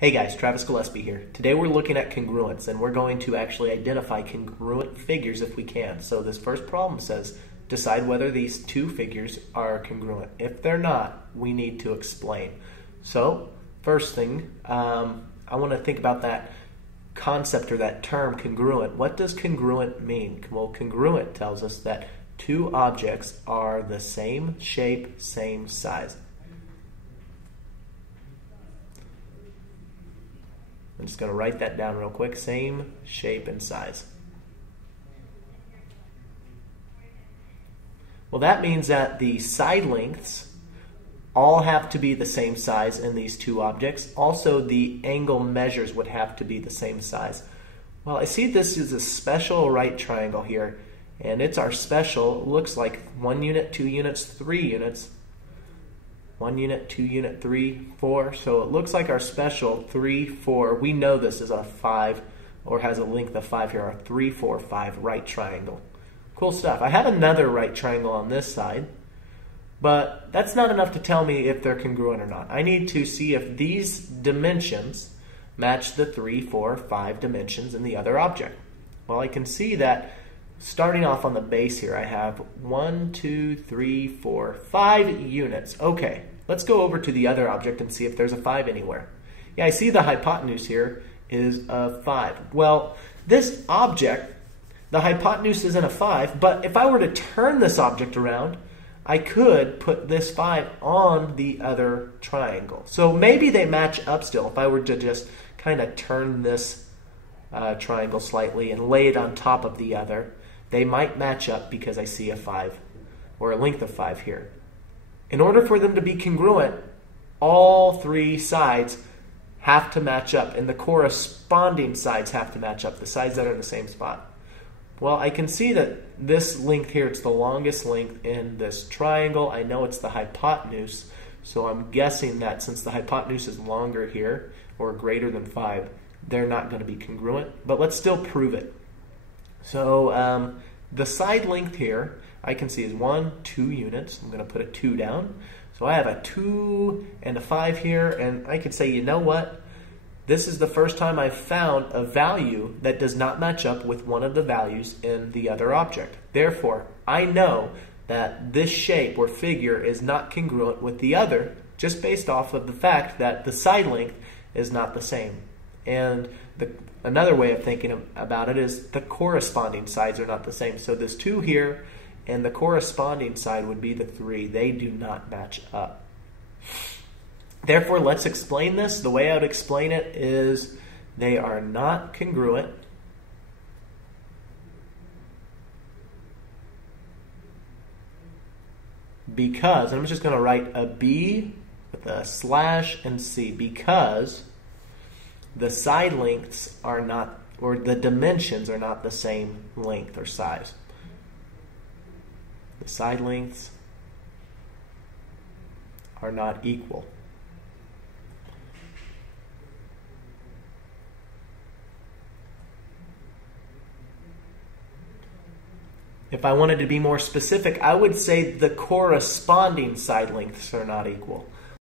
Hey guys, Travis Gillespie here. Today we're looking at congruence and we're going to actually identify congruent figures if we can. So this first problem says, decide whether these two figures are congruent. If they're not, we need to explain. So first thing, I want to think about that concept or that term congruent. What does congruent mean? Well, congruent tells us that two objects are the same shape, same size. I'm just going to write that down real quick. Same shape and size. Well, that means that the side lengths all have to be the same size in these two objects. Also, the angle measures would have to be the same size. Well, I see this is a special right triangle here, and it's our special. It looks like 1 unit, 2 units, 3 units. 1 unit, 2 unit, 3, 4. So it looks like our special 3, 4. We know this is a 5 or has a length of 5 here. Our 3, 4, 5 right triangle. Cool stuff. I have another right triangle on this side, but that's not enough to tell me if they're congruent or not. I need to see if these dimensions match the 3, 4, 5 dimensions in the other object. Well, I can see that starting off on the base here, I have 1, 2, 3, 4, 5 units. Okay, let's go over to the other object and see if there's a 5 anywhere. Yeah, I see the hypotenuse here is a 5. Well, this object, the hypotenuse isn't a 5, but if I were to turn this object around, I could put this 5 on the other triangle. So maybe they match up still. If I were to just kind of turn this triangle slightly and lay it on top of the other, they might match up because I see a 5 or a length of 5 here. In order for them to be congruent, all three sides have to match up and the corresponding sides have to match up, the sides that are in the same spot. Well, I can see that this length here, it's the longest length in this triangle. I know it's the hypotenuse, so I'm guessing that since the hypotenuse is longer here or greater than 5, they're not going to be congruent, but let's still prove it. So the side length here I can see is 1, 2 units. I'm going to put a 2 down. So I have a 2 and a 5 here, and I could say, you know what? This is the first time I've found a value that does not match up with one of the values in the other object. Therefore, I know that this shape or figure is not congruent with the other just based off of the fact that the side length is not the same. And another way of thinking about it is the corresponding sides are not the same. So this 2 here and the corresponding side would be the 3. They do not match up. Therefore, let's explain this. The way I would explain it is they are not congruent because, and I'm just going to write a B with a slash and C, because the side lengths are not, or the dimensions are not the same length or size. The side lengths are not equal. If I wanted to be more specific, I would say the corresponding side lengths are not equal.